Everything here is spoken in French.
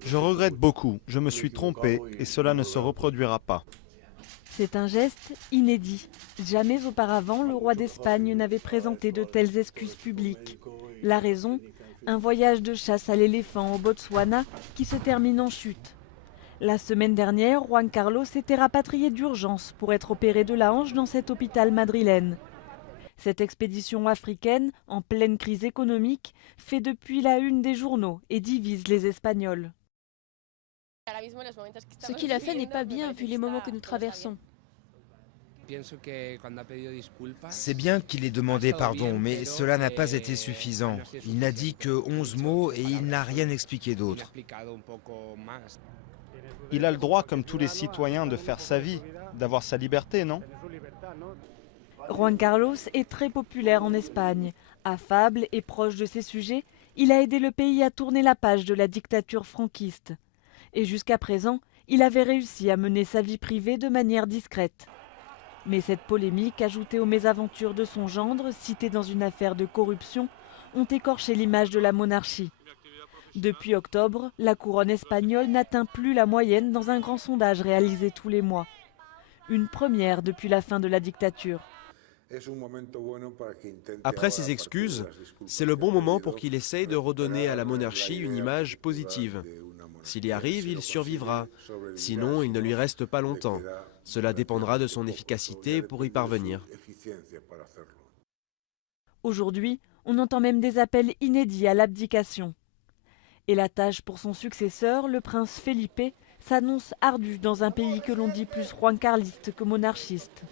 Je regrette beaucoup, je me suis trompé et cela ne se reproduira pas. C'est un geste inédit. Jamais auparavant, le roi d'Espagne n'avait présenté de telles excuses publiques. La raison ? Un voyage de chasse à l'éléphant au Botswana qui se termine en chute. La semaine dernière, Juan Carlos était rapatrié d'urgence pour être opéré de la hanche dans cet hôpital madrilène. Cette expédition africaine, en pleine crise économique, fait depuis la une des journaux et divise les Espagnols. Ce qu'il a fait n'est pas bien vu les moments que nous traversons. C'est bien qu'il ait demandé pardon, mais cela n'a pas été suffisant. Il n'a dit que 11 mots et il n'a rien expliqué d'autre. Il a le droit, comme tous les citoyens, de faire sa vie, d'avoir sa liberté, non ? Juan Carlos est très populaire en Espagne. Affable et proche de ses sujets, il a aidé le pays à tourner la page de la dictature franquiste. Et jusqu'à présent, il avait réussi à mener sa vie privée de manière discrète. Mais cette polémique, ajoutée aux mésaventures de son gendre, cité dans une affaire de corruption, ont écorché l'image de la monarchie. Depuis octobre, la couronne espagnole n'atteint plus la moyenne dans un grand sondage réalisé tous les mois. Une première depuis la fin de la dictature. Après ces excuses, c'est le bon moment pour qu'il essaye de redonner à la monarchie une image positive. S'il y arrive, il survivra. Sinon, il ne lui reste pas longtemps. Cela dépendra de son efficacité pour y parvenir. Aujourd'hui, on entend même des appels inédits à l'abdication. Et la tâche pour son successeur, le prince Felipe, s'annonce ardue dans un pays que l'on dit plus juancarliste que monarchiste.